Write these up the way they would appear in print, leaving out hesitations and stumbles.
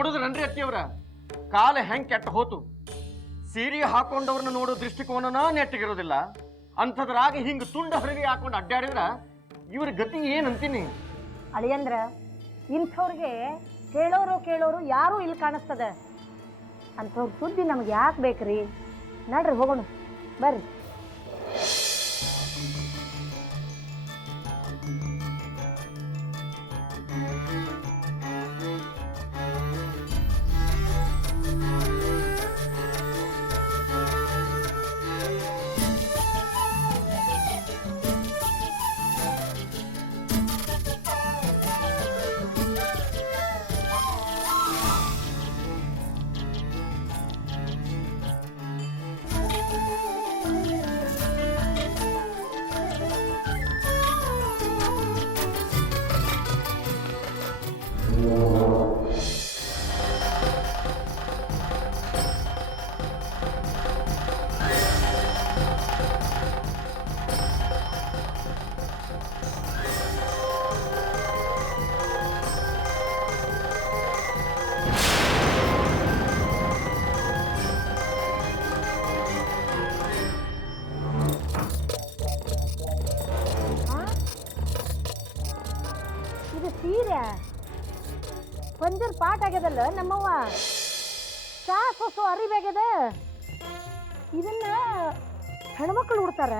ನೋಡಿದ್ರನ್ರಿ ಅತ್ತಿಯವರ ಕಾಲ ಹೆಂಗ್ ಕೆಟ್ಟ ಹೋತು. ಸೀರೆ ಹಾಕೊಂಡವ್ರನ್ನ ನೋಡೋ ದೃಷ್ಟಿಕೋನನ ನೆಟ್ಟಿಗಿರೋದಿಲ್ಲ. ಅಂಥದ್ರಾಗ ಹಿಂಗ ತುಂಡ ಹರಿವಿ ಹಾಕೊಂಡು ಅಡ್ಡಾಡಿದ್ರ ಇವ್ರ ಗತಿ ಏನಂತೀನಿ. ಅಳಿಯಂದ್ರ ಇಂಥವ್ರಿಗೆ ಕೇಳೋರು ಯಾರೂ ಇಲ್ಲಿ ಕಾಣಿಸ್ತದ. ಅಂಥವ್ರ ಸುದ್ದಿ ನಮ್ಗೆ ಯಾಕೆ ಬೇಕ್ರಿ? ನಡ್ರಿ ಹೋಗೋಣ ಬರ್ರಿ. ಸೀರೆ ಪಂಜರ್ ಪಾಟ್ ಆಗ್ಯದಲ್ಲ ನಮ್ಮವ್ವ. ಸಾಸು ಅರಿಬೇಗ್ಯದ. ಇದನ್ನ ಹೆಣ್ಮಕ್ಳು ಉಡ್ತಾರ.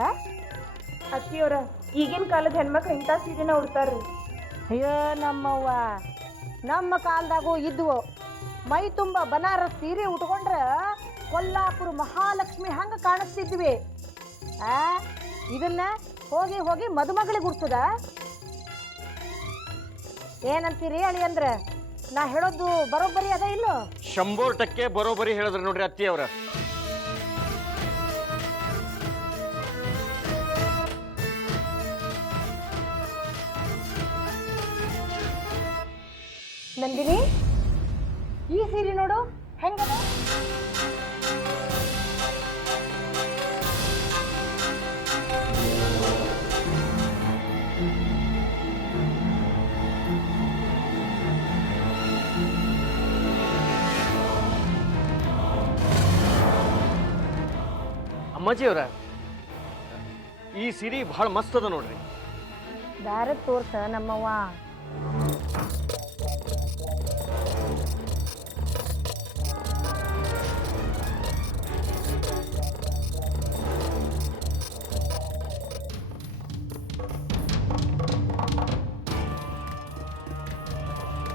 ಅತ್ತಿಯವರ ಈಗಿನ ಕಾಲದ ಹೆಣ್ಮಕ್ಳು ಇಂಥ ಸೀರೆನ ಉಡ್ತಾರ್ರಿ. ಅಯ್ಯೋ ನಮ್ಮವ್ವ, ನಮ್ಮ ಕಾಲದಾಗೂ ಇದ್ವು. ಮೈ ತುಂಬ ಬನಾರಸ್ ಸೀರೆ ಉಟ್ಕೊಂಡ್ರ ಕೊಲ್ಲಾಪುರ ಮಹಾಲಕ್ಷ್ಮಿ ಹಂಗ ಕಾಣಿಸ್ತಿದ್ವಿ. ಇದನ್ನ ಹೋಗಿ ಹೋಗಿ ಮದುಮಗಳಿಗೆ ಉಡ್ಸದ. ಏನಂತೀರಿ ಅಳಿಯಂದ್ರ? ನಾ ಹೇಳೋದು ಬರೋಬ್ಬರಿ ಅದ ಇಲ್ಲೋ? 100% ಬರೋಬ್ಬರಿ ಹೇಳಿದ್ರು ನೋಡ್ರಿ ಅತ್ತಿಯವರ. ನಂದಿನಿ, ಈ ಸೀರೆ ನೋಡು ಹೆಂಗದ. ಅಮ್ಮಾಜಿಯವರ, ಈ ಸೀರೆ ಬಹಳ ಮಸ್ತ್ ಅದ ನೋಡ್ರಿ. ಬ್ಯಾರೆ ತೋರ್ಸ ನಮ್ಮವ್ವ.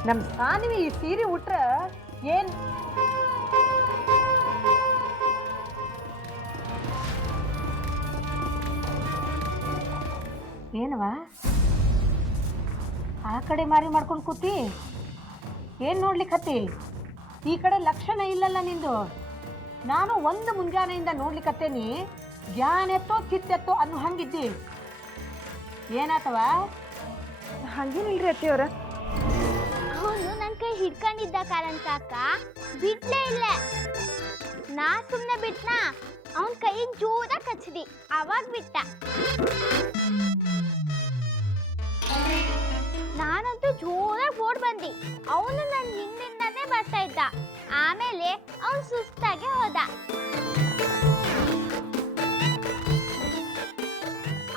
ನಮ್ ಸಾನ್ವಿ ಈ ಸೀರೆ ಉಟ್ರ ಏನ್ ಏನವ ಆ ಕಡೆ ಮಾರಿ ಮಾಡ್ಕೊಂಡು ಕೂತಿ? ಏನ್ ನೋಡ್ಲಿಕ್ಕತ್ತಿ? ಈ ಕಡೆ ಲಕ್ಷಣ ಇಲ್ಲಲ್ಲ ನಿಂದು. ನಾನು ಒಂದು ಮುಂಜಾನೆಯಿಂದ ನೋಡ್ಲಿಕ್ಕತ್ತೇನಿ, ಜ್ಞಾನೆತ್ತೋ ಚಿತ್ತೆತ್ತೋ ಅನ್ನೋ ಹಂಗಿದ್ದಿ. ಏನಾತವ? ಹಂಗೇನಿಲ್ರಿ ಅತ್ತಿಯವರ. ಅವನು ನನ್ನ ಕೈ ಹಿಡ್ಕೊಂಡಿದ್ದ ಕಾರಣ ಕಾಕ ಬಿಡ್ಲೇ ಇಲ್ಲ. ನಾ ಸುಮ್ಮನೆ ಬಿಟ್ನಾ, ಅವನ ಕೈ ಜೋರಾಗಿ ಕಚ್ಚಿದಿ, ಅವಾಗ ಬಿಟ್ಟ. ನಾನಂತೂ ಜೋರಾಗಿ ಓಡ್ ಬಂದಿ. ಅವನು ನನ್ನ ಹಿಂದಿಂದಾನೇ ಬರ್ತಾ ಇದ್ದ. ಆಮೇಲೆ ಅವನು ಸುಸ್ತಾಗಿ ಹೋದ.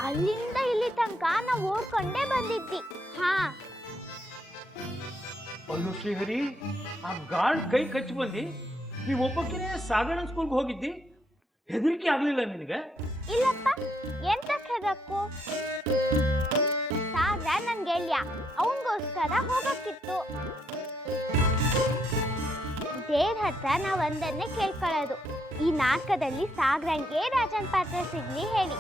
ಅಲ್ಲಿಂದ ಇಲ್ಲಿ ತನಕ ನಾವು ಓಡ್ಕೊಂಡೇ ಬಂದಿದ್ದಿ. ಹಾ, ಅಲ್ಲೋ ಶ್ರೀಹರಿ, ಆ ಗಾರ್ಡ್ ಕೈ ಕಚ್ಚಿ ಬಂದಿ. ನೀವು ಒಬ್ಬಕ್ಕಿನೇ ಸಾಗಣ ಸ್ಕೂಲ್ಗೆ ಹೋಗಿದ್ದಿ, ಹೆದರಿಕೆ ಆಗ್ಲಿಲ್ಲ ನಿನಗೆ? ಇಲ್ಲಪ್ಪ, ಎಂತಕ್ಕೆ ಹೆದಕ್ಕು? ಸಾಗ್ರ ನನ್ ಗೆಳೆಯ, ಅವನಿಗೋಸ್ಕರ ಹೋಗಕ್ಕಿತ್ತು. ದೇವ್ರ ಹತ್ರ ನಾವ್ ಒಂದನ್ನೇ ಕೇಳ್ಕೊಳ್ಳೋದು, ಈ ನಾಟಕದಲ್ಲಿ ಸಾಗ್ರಂಗೆ ರಾಜನ್ ಪಾತ್ರ ಸಿಗ್ಲಿ ಹೇಳಿ.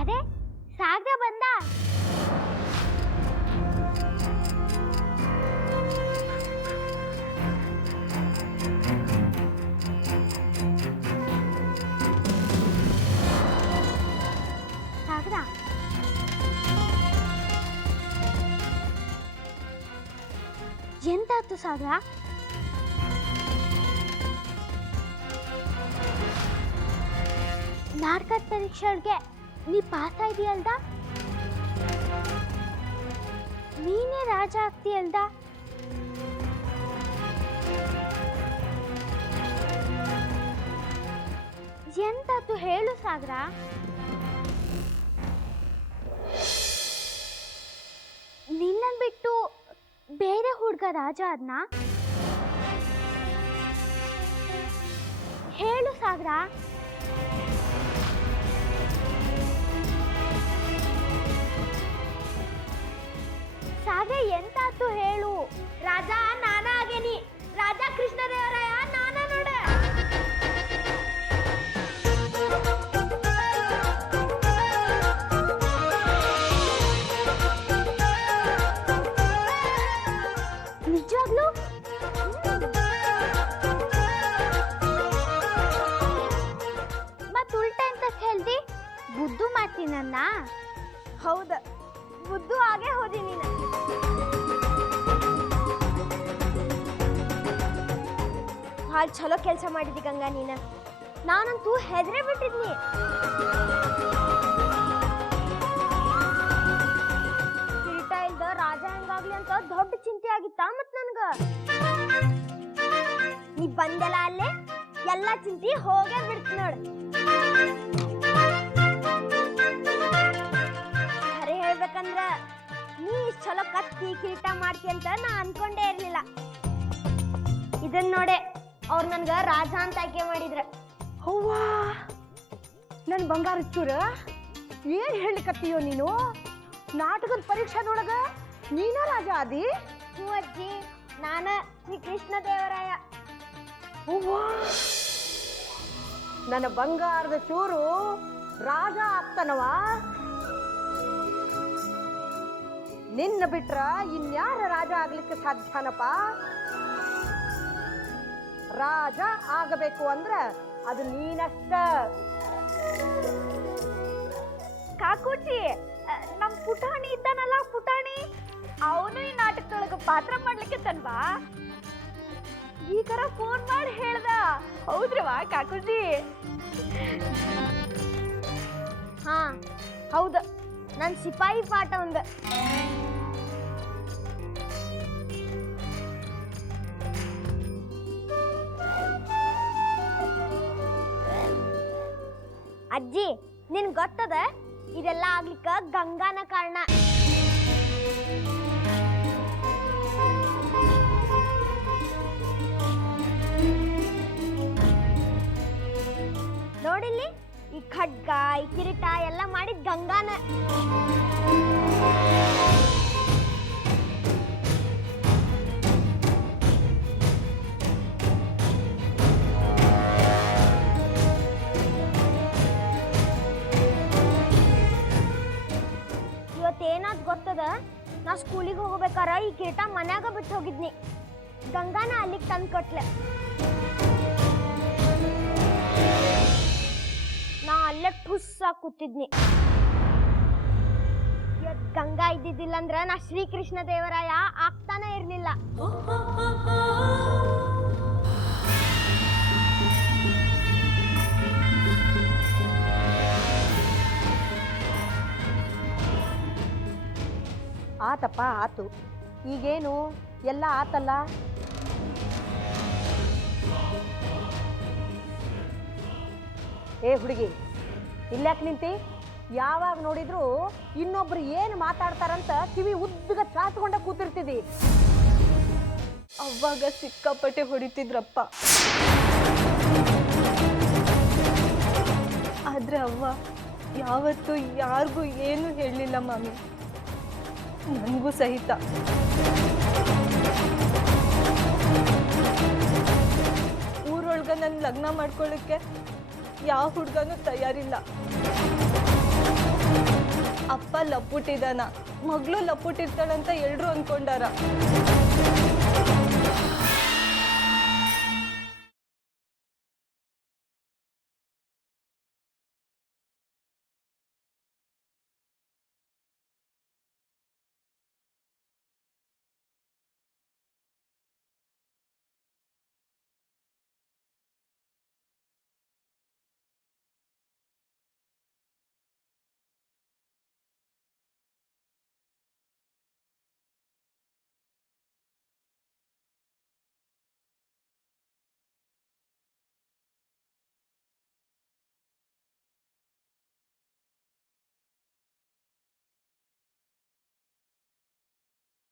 ಅದೇ ಸಾಗ್ರ ಬಂದ. ಸಾಗ್ರ, ಎಂತಾಯ್ತು ಸಾಗ್ರ? ನಾಟಕದ ಪರೀಕ್ಷೆಗೆ ನೀ ಪಾಸ್ ಆಗಿದೆಯಲ್ದ? ನೀನೇ ರಾಜ ಆಗ್ತೀಯಲ್ದ? ಎಂತಾತು ಹೇಳು ಸಾಗರ. ನಿನ್ನನ್ ಬಿಟ್ಟು ಬೇರೆ ಹುಡುಗ ರಾಜ ಆದ್ನ? ಹೇಳು ಸಾಗರ. ಸಾಗರ ಎಂತಾತು ಹೇಳು. ರಾಜ ನಾನ ಆಗೇನಿ. ರಾಜ ಕೃಷ್ಣದೇವರಾಯ ನಾನ ನೋಡ. ನಿಜವಾಗ್ಲೂ ಮತ್ ಉಲ್ಟಾ ಅಂತ ಹೇಳ್ದಿ? ಬುದ್ದು ಮಾಡ್ತೀನನ್ನ? ಹೌದ, ಬುದ್ದು ಆಗೇ ಹೋದಿ ನೀನು. ಭಾಳ ಚಲೋ ಕೆಲಸ ಮಾಡಿದಿ ಗಂಗಾ ನೀನ. ನಾನಂತೂ ಹೆದರೇ ಬಿಟ್ಟಿದ್ನಿ. ಕಿರೀಟ ಇಲ್ದ ರಾಜ ಹೆಂಗಾಗ್ಲಿ ಅಂತ ದೊಡ್ಡ ಚಿಂತೆ ಆಗಿತ್ತ ಮತ್ ನನ್ಗ. ನೀ ಬಂದೆಲ್ಲ ಅಲ್ಲೇ ಎಲ್ಲ ಚಿಂತೆ ಹೋಗೇ ಬಿಡ್ತ ನೋಡ್. ಖರೆ ಹೇಳ್ಬೇಕಂದ್ರ ನೀ ಇಷ್ಟ್ ಚಲೋ ಕತ್ತಿ ಕಿರೀಟ ಮಾಡ್ತಿ ಅಂತ ನಾ ಅನ್ಕೊಂಡೇ ಇರ್ಲಿಲ್ಲ. ಇದನ್ ನೋಡೆ ಅವ್ರು ನನ್ಗ ರಾಜ ಅಂತ ಆಯ್ಕೆ ಮಾಡಿದ್ರ. ಹೌವಾ, ನನ್ನ ಬಂಗಾರ ಚೂರ ಏನ್ ಹೇಳಿಕತ್ತೀಯೋ ನೀನು? ನಾಟಕದ ಪರೀಕ್ಷೆದೊಳಗ ನೀನ ರಾಜ ಆದಿ? ಹ್ಞೂ ಅಜ್ಜಿ, ನಾನ ಶ್ರೀ ಕೃಷ್ಣ ದೇವರಾಯ. ಹೌವಾ, ನನ್ನ ಬಂಗಾರದ ಚೂರು ರಾಜ ಆಗ್ತಾನವ? ನಿನ್ನ ಬಿಟ್ರ ಇನ್ಯಾರ ರಾಜ ಆಗ್ಲಿಕ್ಕೆ ಸಾಧ್ಯನಪ್ಪ? ರಾಜ ಆಗಬೇಕು ಅಂದ್ರ ಅದು ನೀನಷ್ಟ. ಕಾಕೂಜಿ, ನಮ್ ಪುಟಾಣಿ ಇದ್ದಾನಲ್ಲ, ಪುಟಾಣಿ ಅವನು ಈ ನಾಟಕದೊಳಗ ಪಾತ್ರ ಮಾಡ್ಲಿಕ್ಕೆ ತನ್ವಾ ಈಗರ ಫೋನ್ ಮಾಡಿ ಹೇಳ್ದ. ಹೌದ್ರವಾ ಕಾಕೂಜಿ? ಹಾ ಹೌದ, ನನ್ ಸಿಪಾಯಿ ಪಾಠ ಒಂದ. ಅಜ್ಜಿ, ನಿನ್ ಗೊತ್ತದ ಇದೆಲ್ಲ ಆಗ್ಲಿಕ್ಕ ಗಂಗಾನ ಕಾರಣ. ನೋಡಿಲ್ಲಿ, ಈ ಖಡ್ಗ ಈ ಕಿರೀಟ ಎಲ್ಲ ಮಾಡಿದ್ ಗಂಗಾನ. ಇವತ್ತೇನಾದ್ ಗೊತ್ತದ? ನಾ ಸ್ಕೂಲಿಗೆ ಹೋಗ್ಬೇಕಾರ ಈ ಕಿರೀಟ ಮನ್ಯಾಗ ಬಿಟ್ಟು ಹೋಗಿದ್ನಿ. ಗಂಗಾನ ಅಲ್ಲಿಗೆ ತಂದು ಕೊಟ್ಲೆ. ನಾ ಅಲ್ಲೇ ಠುಸ್ಸಾಗಿ ಕೂತಿದ್ನಿ. ಇವತ್ತು ಗಂಗಾ ಇದ್ದಿದ್ದಿಲ್ಲ ಅಂದ್ರ ನಾ ಶ್ರೀಕೃಷ್ಣ ದೇವರಾಯ ಆಗ್ತಾನೆ ಇರ್ಲಿಲ್ಲ. ಆತಪ್ಪ ಆತು, ಈಗೇನು ಎಲ್ಲ ಆತಲ್ಲ. ಏ ಹುಡುಗಿ, ಇಲ್ಲಾಕ್ ನಿಂತಿ? ಯಾವಾಗ ನೋಡಿದ್ರು ಇನ್ನೊಬ್ರು ಏನು ಮಾತಾಡ್ತಾರಂತ ಕಿವಿ ಉದ್ದಗ ಚಾಚ್ಕೊಂಡ ಕೂತಿರ್ತಿದಿ. ಅವಾಗ ಸಿಕ್ಕಾಪಟ್ಟೆ ಹೊಡಿತಿದ್ರಪ್ಪ. ಆದ್ರೆ ಅವ್ವ ಯಾವತ್ತೂ ಯಾರಿಗೂ ಏನು ಹೇಳಲಿಲ್ಲ ಮಾಮಿ, ನನಗೂ ಸಹಿತ. ಊರೊಳಗ ನನ್ನ ಲಗ್ನ ಮಾಡ್ಕೊಳ್ಳಿಕ್ಕೆ ಯಾವ ಹುಡುಗನೂ ತಯಾರಿಲ್ಲ. ಅಪ್ಪ ಲಪ್ಪುಟ್ಟಿದಾನ, ಮಗಳು ಲಪ್ಪುಟ್ಟಿರ್ತಾಳಂತ ಎಲ್ರು ಅನ್ಕೊಂಡಾರ.